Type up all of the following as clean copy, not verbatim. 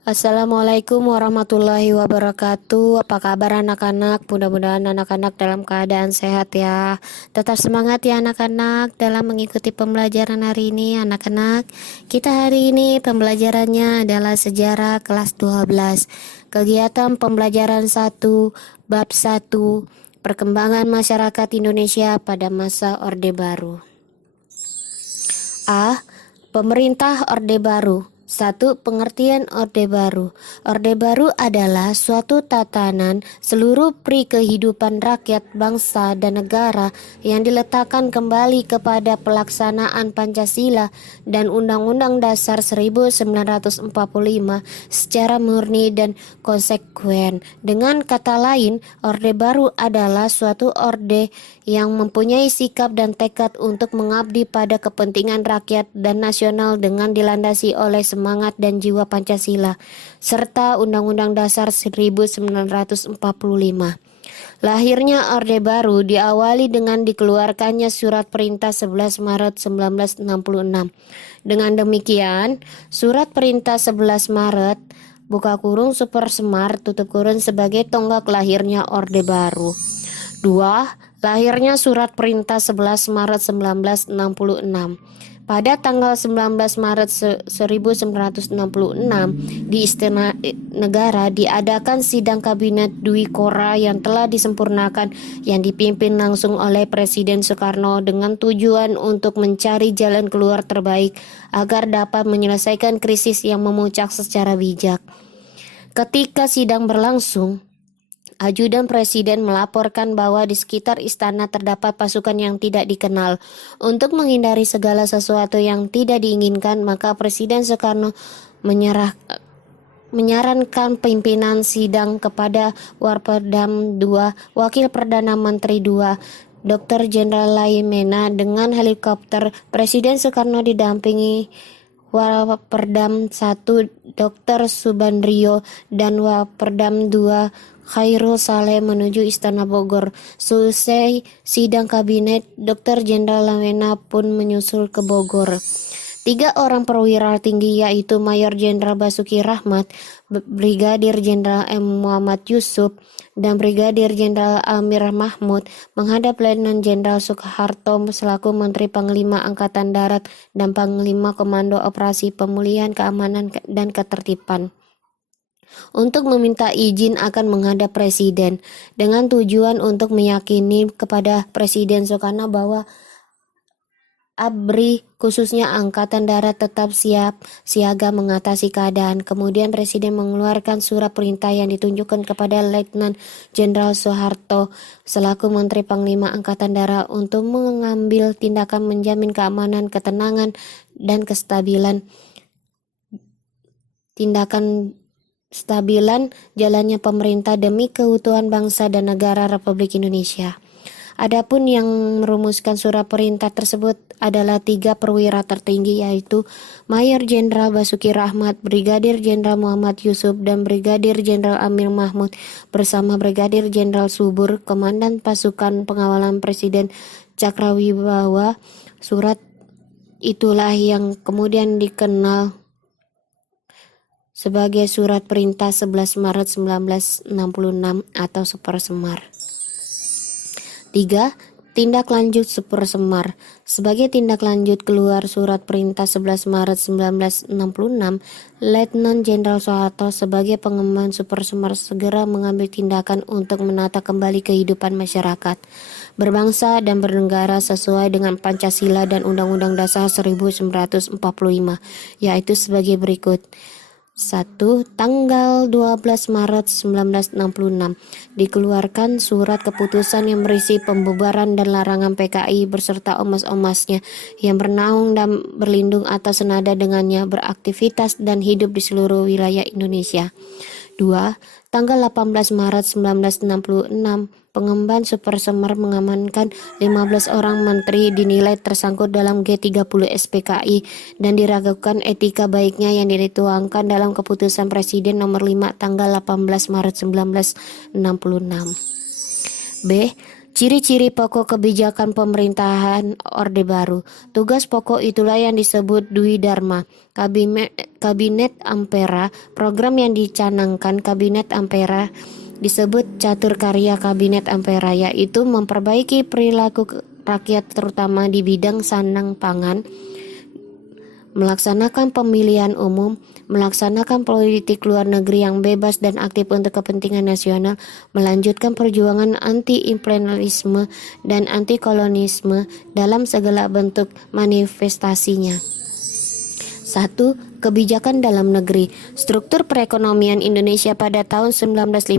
Assalamualaikum warahmatullahi wabarakatuh. Apa kabar anak-anak? Mudah-mudahan anak-anak dalam keadaan sehat ya. Tetap semangat ya anak-anak dalam mengikuti pembelajaran hari ini anak-anak. Kita hari ini pembelajarannya adalah sejarah kelas 12. Kegiatan pembelajaran 1, bab 1, perkembangan masyarakat Indonesia pada masa Orde Baru. A. Pemerintah Orde Baru. 1. Pengertian Orde Baru. Orde Baru adalah suatu tatanan seluruh kehidupan rakyat, bangsa, dan negara yang diletakkan kembali kepada pelaksanaan Pancasila dan Undang-Undang Dasar 1945 secara murni dan konsekuen. Dengan kata lain, Orde Baru adalah suatu orde yang mempunyai sikap dan tekad untuk mengabdi pada kepentingan rakyat dan nasional dengan dilandasi oleh semangat dan jiwa Pancasila, serta Undang-Undang Dasar 1945. Lahirnya Orde Baru diawali dengan dikeluarkannya Surat Perintah 11 Maret 1966. Dengan demikian, Surat Perintah 11 Maret buka kurung Super Semar tutup kurung sebagai tonggak lahirnya Orde Baru. 2. Lahirnya Surat Perintah 11 Maret 1966. Pada tanggal 19 Maret 1966 di Istana Negara diadakan sidang kabinet Dwi Kora yang telah disempurnakan yang dipimpin langsung oleh Presiden Soekarno dengan tujuan untuk mencari jalan keluar terbaik agar dapat menyelesaikan krisis yang memuncak secara bijak. Ketika sidang berlangsung, Ajudan Presiden melaporkan bahwa di sekitar istana terdapat pasukan yang tidak dikenal. Untuk menghindari segala sesuatu yang tidak diinginkan, maka Presiden Soekarno menyarankan pimpinan sidang kepada Warperdam II, Wakil Perdana Menteri II, Dr. Jenderal Laimena dengan helikopter. Presiden Soekarno didampingi Warperdam I, Dr. Subandrio, dan Warperdam II, Khairul Saleh menuju Istana Bogor. Selesai sidang kabinet, Dr. Jenderal Laimena pun menyusul ke Bogor. 3 orang perwira tinggi yaitu Mayor Jenderal Basuki Rahmat, Brigadir Jenderal M. Muhammad Yusuf, dan Brigadir Jenderal Amir Mahmud menghadap Letnan Jenderal Soeharto selaku Menteri Panglima Angkatan Darat dan Panglima Komando Operasi Pemulihan Keamanan dan Ketertiban untuk meminta izin akan menghadap Presiden dengan tujuan untuk meyakini kepada Presiden Soekarno bahwa ABRI khususnya Angkatan Darat tetap siap siaga mengatasi keadaan. Kemudian Presiden mengeluarkan surat perintah yang ditunjukkan kepada Letnan Jenderal Soeharto selaku Menteri Panglima Angkatan Darat untuk mengambil tindakan menjamin keamanan, ketenangan, dan kestabilan jalannya pemerintah demi keutuhan bangsa dan negara Republik Indonesia. Adapun yang merumuskan surat perintah tersebut adalah 3 perwira tertinggi yaitu Mayor Jenderal Basuki Rahmat, Brigadir Jenderal Muhammad Yusuf, dan Brigadir Jenderal Amir Mahmud bersama Brigadir Jenderal Subur, Komandan Pasukan Pengawalan Presiden Cakrawibawa. Surat itulah yang kemudian dikenal sebagai Surat Perintah 11 Maret 1966 atau Super Semar. 3. Tindak lanjut Super Semar. Sebagai tindak lanjut keluar Surat Perintah 11 Maret 1966, Letnan Jenderal Soeharto sebagai pengemban Super Semar segera mengambil tindakan untuk menata kembali kehidupan masyarakat berbangsa dan bernegara sesuai dengan Pancasila dan Undang-Undang Dasar 1945, yaitu sebagai berikut. 1. Tanggal 12 Maret 1966 dikeluarkan surat keputusan yang berisi pembubaran dan larangan PKI beserta ormas-ormasnya yang bernaung dan berlindung atas senada dengannya beraktivitas dan hidup di seluruh wilayah Indonesia. 2. Tanggal 18 Maret 1966, pengemban Super Semar mengamankan 15 orang menteri dinilai tersangkut dalam G30 SPKI dan diragukan etika baiknya yang dituangkan dalam keputusan Presiden nomor 5 tanggal 18 Maret 1966. B. Ciri-ciri pokok kebijakan pemerintahan Orde Baru. Tugas pokok itulah yang disebut Dwi Dharma. Kabinet Ampera, program yang dicanangkan Kabinet Ampera disebut Catur Karya Kabinet Ampera, yaitu memperbaiki perilaku rakyat terutama di bidang sandang pangan, melaksanakan pemilihan umum, melaksanakan politik luar negeri yang bebas dan aktif untuk kepentingan nasional, melanjutkan perjuangan anti-imperialisme dan anti-kolonisme dalam segala bentuk manifestasinya. 1. Kebijakan dalam negeri. Struktur perekonomian Indonesia pada tahun 1950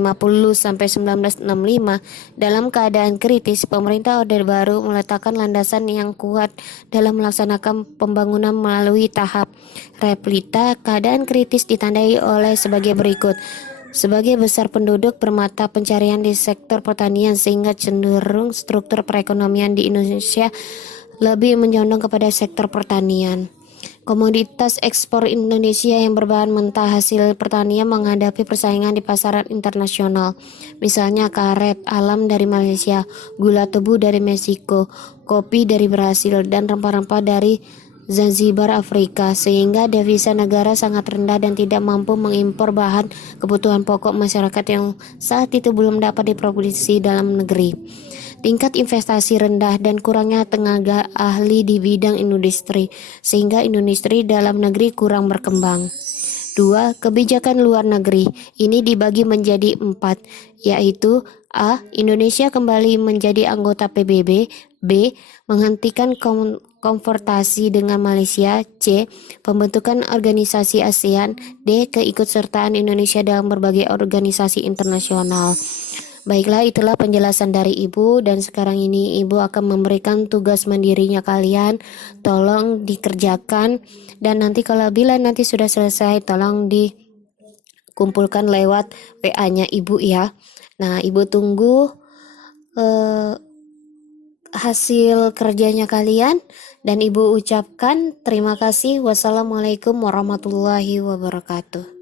sampai 1965 dalam keadaan kritis, pemerintah Orde Baru meletakkan landasan yang kuat dalam melaksanakan pembangunan melalui tahap. Replita keadaan kritis ditandai oleh sebagai berikut. Sebagai besar penduduk bermata pencarian di sektor pertanian, sehingga cenderung struktur perekonomian di Indonesia lebih menjondong kepada sektor pertanian. Komoditas ekspor Indonesia yang berbahan mentah hasil pertanian menghadapi persaingan di pasaran internasional, misalnya karet alam dari Malaysia, gula tebu dari Meksiko, kopi dari Brasil, dan rempah-rempah dari Zanzibar, Afrika, sehingga devisa negara sangat rendah dan tidak mampu mengimpor bahan kebutuhan pokok masyarakat yang saat itu belum dapat diproduksi dalam negeri. Tingkat investasi rendah dan kurangnya tenaga ahli di bidang industri, sehingga industri dalam negeri kurang berkembang. 2. Kebijakan luar negeri. Ini dibagi menjadi 4, yaitu A. Indonesia kembali menjadi anggota PBB. B. Menghentikan konfrontasi dengan Malaysia. C. Pembentukan organisasi ASEAN. D. Keikutsertaan Indonesia dalam berbagai organisasi internasional. Baiklah, itulah penjelasan dari Ibu, dan sekarang ini Ibu akan memberikan tugas mandirinya kalian. Tolong dikerjakan, dan nanti kalau bila nanti sudah selesai tolong dikumpulkan lewat WA-nya Ibu ya. Nah, Ibu tunggu hasil kerjanya kalian, dan Ibu ucapkan terima kasih. Wassalamualaikum warahmatullahi wabarakatuh.